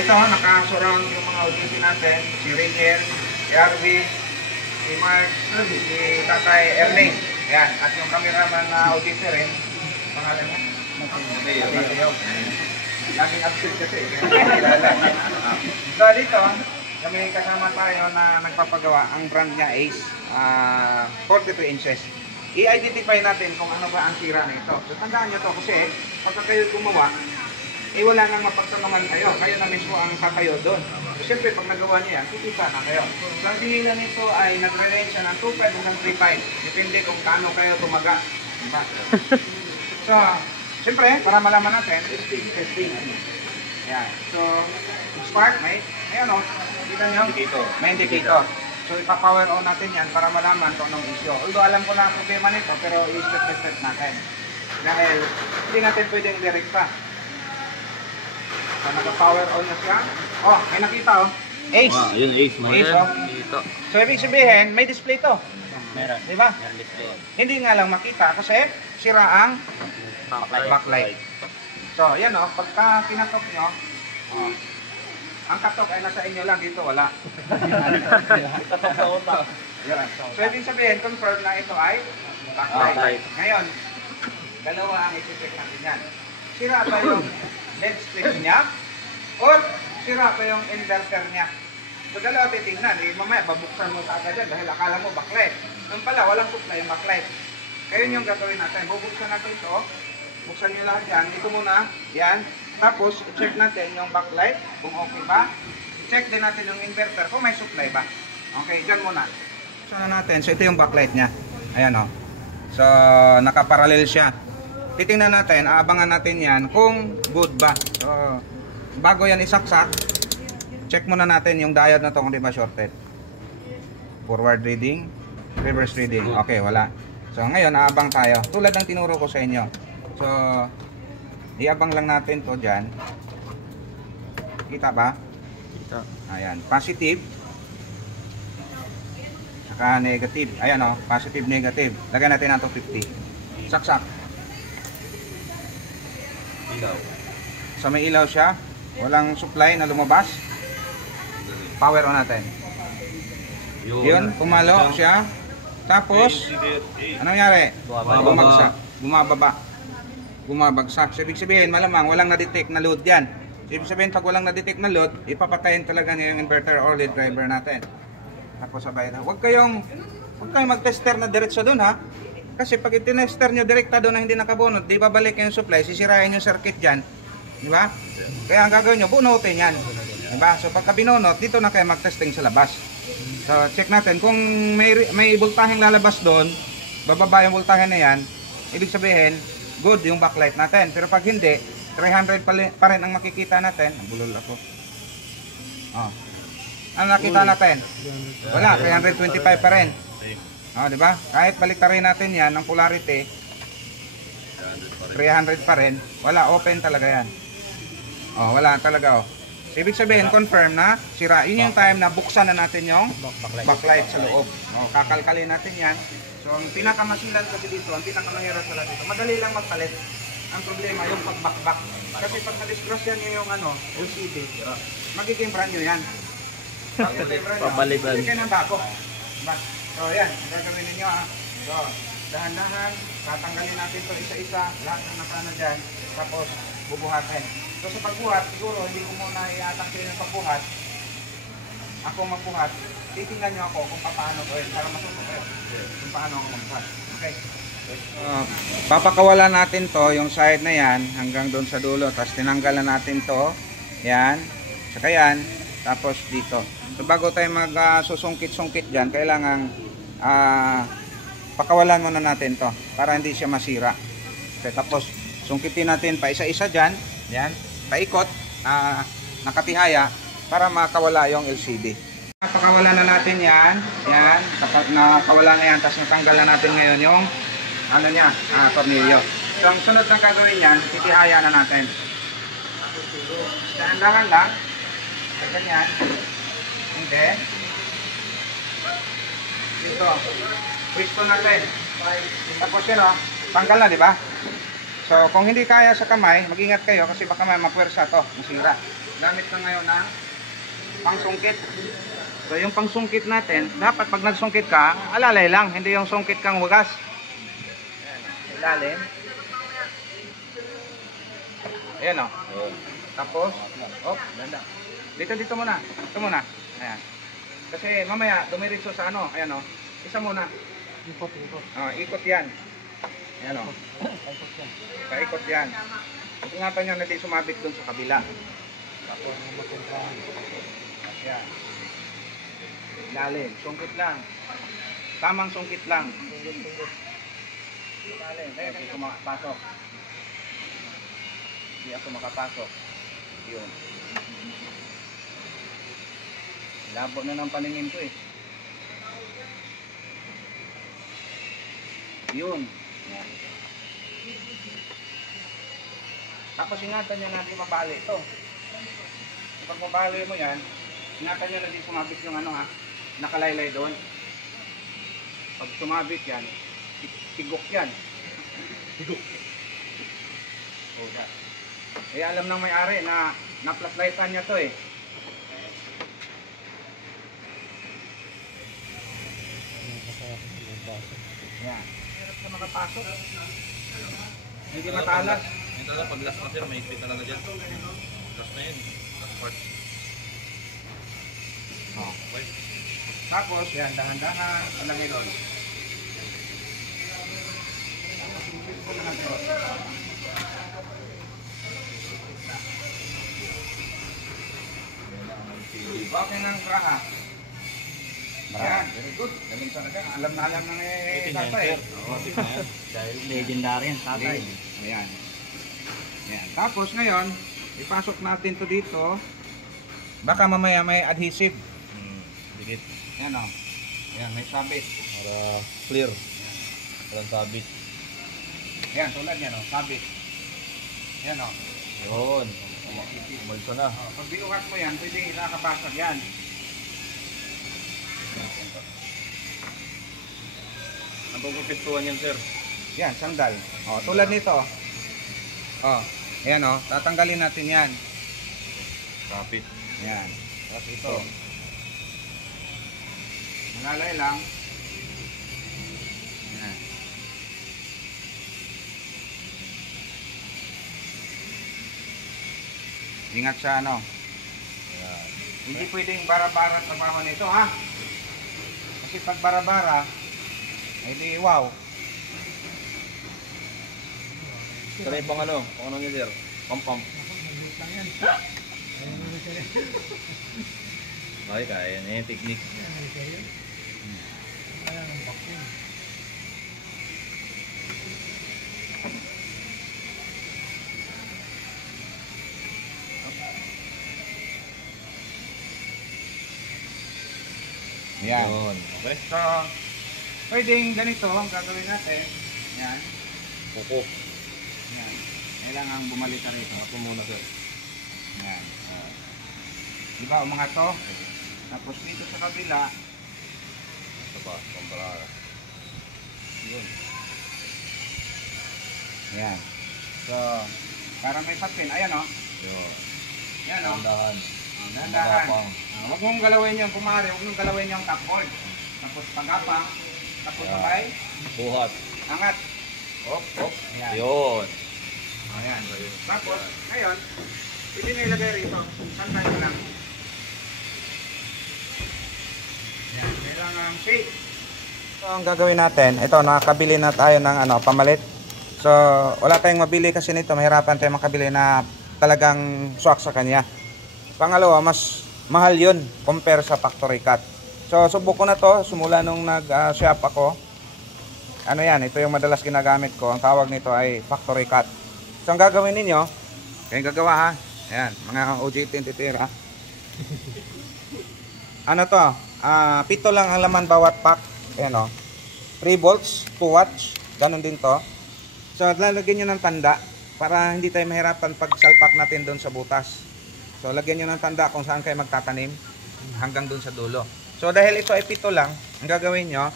ito, nakasurround yung mga audition natin. Si Rainier, si Arvin, si Mark, si Tatay Erling. Ayan. At yung cameraman na auditor rin. Pangalan mo? Mateo. Laging absent kasi. So dito, kami kasama tayo na nagpapagawa. Ang brand niya Ace. 42 inches. I-identify natin kung ano ba ang sira nito. So tandaan nyo to kasi pagka kayo gumawa, wala nang mapagtanungan kayo. Kayo na mismo ang kakayo doon. So siyempre pag nagawa niya yan, kikita na kayo. So ang dihilan nito ay nagre-range siya ng 2.5 hanggang 3.5. Depende kung paano kayo tumaga. Diba? So, siyempre, para malaman natin, testing. Yan. So, spark, may ano, kita nyo? May indicator. So, ipa-power on natin yan para malaman kung anong issue. Although, alam ko na ang problema nito, pero i-step natin. Dahil, hindi natin pwedeng direkta. So, naka-power on na siya. Oh, may nakita oh. Ace. Wow, yun Ace. Ace oh. Dito. So, ibig sabihin, may display to. Meron. Diba? Meron display. Hindi nga lang makita kasi sira ang backlight. So, yan oh. Pagka pinatok nyo, oh, ang katok ay nasa inyo lang, dito wala. Katok sa utak. So, ibig sabihin, confirm na ito ay backlight. Ngayon, dalawa ang isi-check natin yan. Sira ba yung LED strip niya? Or sira ba yung inverter niya? So, dalawa titignan. Mamaya, babuksan mo sa agad yan dahil akala mo backlight. Nung pala, walang supply yung backlight. Kaya yung gagawin natin. Bubuksan natin ito. Buksan nyo lahat yan. Ito muna. Yan. Tapos, i-check natin yung backlight, kung okay ba. I-check din natin yung inverter, kung may supply ba. Okay, dyan muna. So, natin. So, ito yung backlight niya. Ayan o. So, nakaparallel siya. Titingnan natin, aabangan natin yan kung good ba. So, bago yan isaksak, check muna natin yung diode na to kung di ba shorted. Forward reading, reverse reading. Okay, wala. So, ngayon, aabang tayo. Tulad ng tinuro ko sa inyo. So, iabang lang natin to dyan. Kita ba? Kita. Ayan, positive. Saka negative. Ayan o, positive, negative. Lagyan natin ng 250. Saksak. Ilaw. So, may ilaw siya. Walang supply na lumabas. Power on natin. Yun, pumalo siya. Tapos, anong nangyari? Bumagsak. Bumabagsak. So, ibig sabihin, malamang walang na-detect na load yan. So, ibig sabihin, pag walang na-detect na load, ipapatayin talaga niya yung inverter or lead driver natin. Tapos sabay na. Huwag kayong mag-tester na diretso doon ha. Kasi pag itinester nyo direkta doon na hindi nakabunot, di babalik yung supply, sisirain yung circuit dyan. Di ba? Kaya ang gagawin nyo, bunutin yan. Di ba? So pagka binunot, dito na kayo mag-testing sa labas. So check natin, kung may voltaheng lalabas doon, bababa yung voltahe na yan, ibig sabihin, good yung backlight natin. Pero pag hindi, 300 pa rin ang makikita natin. Nabulol ako. Oh. Ano nakita natin? Wala, 325 pa rin. Oh, di ba? Kahit baliktarin natin yan, ang polarity, 300 pa rin. Wala, open talaga yan. Oh, wala talaga oh. So, ibig sabihin, confirm na sira. Yun yung time na buksan na natin yung backlight sa loob. Oh, kakalkalin natin yan. So, ang pinakamasilan kasi dito, ang pinakamahirap sa lahat dito, madali lang magpalit. Ang problema, yung pagbakbak. Kasi pag na-disgrasyan nyo yung LCD, magiging brand new yan. Pabaliban. Hindi kayo ng bago. Diba? So, yan. Gagawin ninyo ha. So, dahan-dahan. Tatanggalin natin ito isa-isa. Lahat ng nakana dyan. Tapos, bubuhatin. So, sa pagbuhat, siguro, hindi ko muna i-atangkin yung pagbuhat. Ako magbuhat. Titingnan nyo ako kung paano ko yun. Para masuko kayo. Kung paano ako magbuhat. Okay? Papakawalan natin to yung side na yan hanggang doon sa dulo. Tapos, tinanggalan natin to. Yan. Saka yan. Tapos, dito. So bago tayo magsusungkit-sungkit dyan, kailangan pakawalan muna natin to para hindi siya masira. Okay, tapos sungkitin natin pa isa-isa dyan, yan, paikot, nakatihaya para makawala yung LCD. Pakawalan na natin yan, yan, kapag nakawala na yan, tapos natanggal na natin ngayon yung ano niya, tornilyo. So ang sunod na gagawin yan, titihaya na natin. Dahan-dahan lang, ganyan. Hindi. Dito. Pwisto natin. Tapos yun o. Tanggal na, di ba? So, kung hindi kaya sa kamay, mag-ingat kayo kasi baka may mapwersa to. Masira. gamit ka ngayon ng pangsungkit. So yung pangsungkit natin, dapat pag nagsungkit ka, alalay lang, hindi yung sungkit kang wagas. Ayan, ilalim. Ayan o. Tapos, ganda. Dito muna. Ito muna. Ayan. Kasi mamaya, dumiritso sa ano. Ayan o. Isa muna. Ikot. Ikot yan. Ayan o. Paikot yan. Ingatan nyo na di sumabit dun sa kabila. Tapos, ayan. Ilalim. Sungkit lang. Tamang sungkit lang. Ilalim. Ayan, hindi ko makapasok. Hindi ako makapasok. Yun. Labo na ng paningin ko eh. Yun. Yan. Tapos ingatan nyo na di mabali ito. Kapag mabali mo yan, ingatan nyo na di sumabit yung ano ha, nakalaylay doon. Pag sumabit yan, tigok yan. Tigok. Eh alam ng may-ari na na-flatlightan niya to eh. Yan. Hirap na makapasok. Hindi matalas. Yung talaga pag last na sir, may ikpit talaga dyan. Last na yun. Last part. Okay. Tapos, yan, dahan-dahan, alangin doon. Okay ng braha. Yan, very good. Galing talaga. Alam na alam ng tatay. Oo, dahil legendary yan, tatay. Ayan. Ayan. Tapos ngayon, ipasok natin to dito. Baka mamaya may adhesive. Dikit. Yan o. Ayan, may sabit. Para clear. Walang sabit. Ayan, tulad yan o. Sabit. Yan o. Yun. Umalsa na. Pag binuhat mo yan, pwede nakabasag yan. Ang pagpipintuan yan sir? Yan, sandal. O, tulad nito. O, ayan o. Tatanggalin natin yan. Kapit. Ayan. Tapos ito. Malalay lang. Ayan. Ingat sa ano. Ayan. Hindi pwedeng bara-bara trabaho nito ha. Kasi pag bara-bara, edi wow. Sir, pang ano niya sir? Pam. Ay, kaya na yung technique. Ayan. Yun. Okay. So, pwedeng ganito ang gagawin natin. Yan. Kuko. Yan. Kailangan bumalik ka rito. Ako muna sir. Yan. Diba, umangat to? Tapos dito sa kabila, Ito pa, pamparara. yun. Yan. So, para may sapin. Ayan o. Yun. Yan o. Dahan. Dahan-dahan. Huwag mong galawin yung kumari. Huwag mong galawin yung tapboard. Tapos pagapang. Tapos Yan. sabay. Buhat. Angat. Hop. Ayan. Yun. Ayan. Tapos, ngayon, pwede nyo ilagay rito. Santay mo lang. Yan. Kailangan safe. So, ang gagawin natin, ito, nakakabili na tayo ng pamalit. So, wala tayong mabili kasi nito. Mahirapan tayong makabili na talagang swak sa kanya. Pangalawa, mas mahal yun compare sa factory cut. So, subok ko na to. Sumula nung nag-shop ako. Ano yan, ito yung madalas ginagamit ko. Ang tawag nito ay factory cut. So, ang gagawin ninyo, kayong gagawa ha. Ayan, mga OJT titira. Ano to? 7 lang ang laman bawat pack. Ayan o. 3 volts, 2 watts. Ganon din to. So, lalagyan nyo ng tanda para hindi tayo mahirapan pag salpak natin doon sa butas. So, lagyan nyo ng tanda kung saan kayo magtatanim hanggang doon sa dulo. So, dahil ito ay 7 lang, ang gagawin nyo,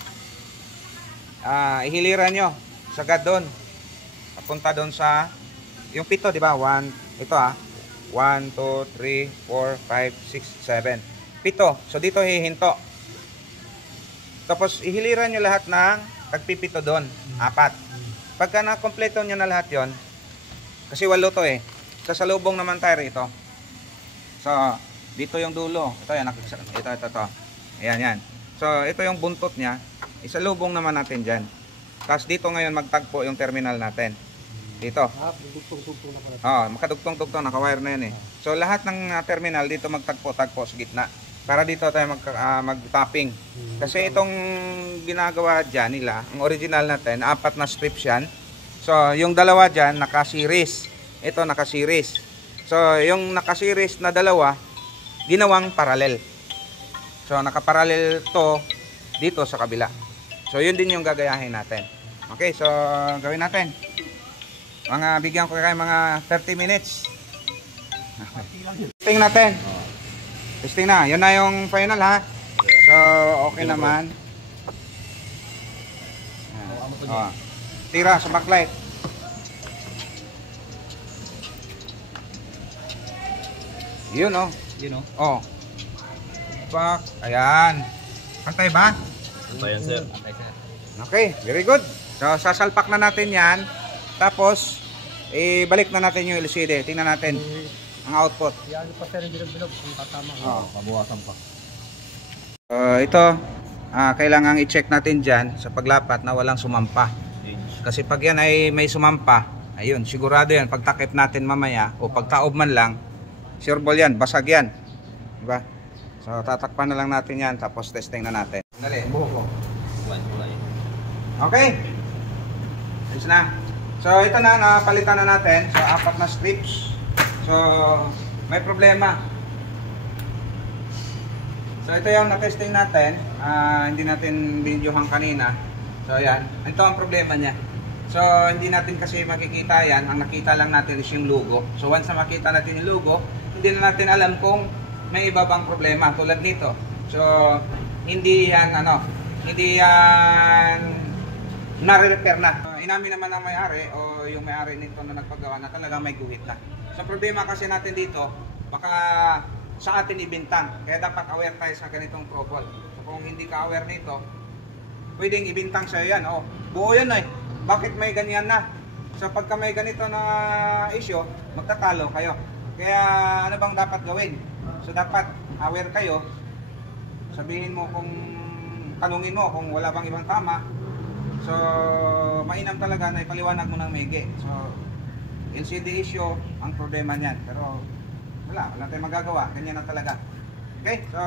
ihiliran nyo sagad doon. Papunta doon sa, yung 7, di ba? 1, ito 1, 2, 3, 4, 5, 6, 7. 7. So dito hihinto. Tapos ihiliran nyo lahat ng tagpipito doon. 4. Pagka na-kompleto nyo na lahat yon, kasi 8 to eh. Sasalubong naman tayo rito. So dito yung dulo. Ito yan. Ito. Ayan yan. So ito yung buntot niya. Isalubong naman natin dyan. Tapos dito ngayon magtagpo yung terminal natin. Dito. Dugtong-dugtong na pala. Makadugtong-dugtong, naka-wire na yan eh. So lahat ng terminal dito magtagpo-tagpo sa gitna. Para dito tayo mag-topping. Kasi itong ginagawa dyan nila, ang original natin, 4 na strips yan. So yung dalawa dyan, naka-series. Ito naka-series. So yung naka-series na dalawa, ginawang parallel. So naka-parallel to dito sa kabila. So yun din yung gagayahin natin. Okay, so gawin natin. Bigyan ko kayo mga 30 minutes. Testing natin. Testing na. Yun na yung final ha. So okay naman. Tira sa backlight. Yun oh. Yun o. Oh. Back. Ayan. Pantay ba? Ayan sir. Okay, very good. So sasalpak na natin yan. Tapos ibalik na natin yung LCD. Tingnan natin ang output. Yan pa sir, bilog-bilog kung tatama. Pabuwasan pa. Ito, kailangan i-check natin dyan sa paglapat na walang sumampa. Kasi pag yan ay may sumampa, ayun, sigurado yan. Pag takip natin mamaya o pagtaob man lang, sure ball yan, basag yan. Diba? So tatakpan na lang natin yan, tapos testing na natin. Dali, buhok ko. Okay. Ayos na. So ito na, napalitan na natin. So 4 na strips. So may problema. So ito yung na-testing natin. Hindi natin videohan kanina. So ayan, ito ang problema niya. So hindi natin kasi makikita yan. Ang nakita lang natin is yung logo. So once na makita natin yung logo, hindi na natin alam kung may iba bang problema tulad nito. So hindi yan hindi yan nare-repair na. Inamin naman ng may-ari o yung may-ari nito na nagpagawa na talagang may guhit na. So problema kasi natin dito, baka sa atin ibintang. Kaya dapat aware tayo sa ganitong trouble. So kung hindi ka aware nito, pwedeng ibintang sa'yo yan. Oh, buo yan eh. Bakit may ganyan na? So pagka may ganito na issue, magtatalo kayo. Kaya ano bang dapat gawin? So dapat aware kayo. Sabihin mo tanungin mo kung wala bang ibang tama. So mainam talaga na ipaliwanag mo ng maigi. So LCD issue ang problema niyan. Pero wala tayong magagawa. Ganyan na talaga. Okay? So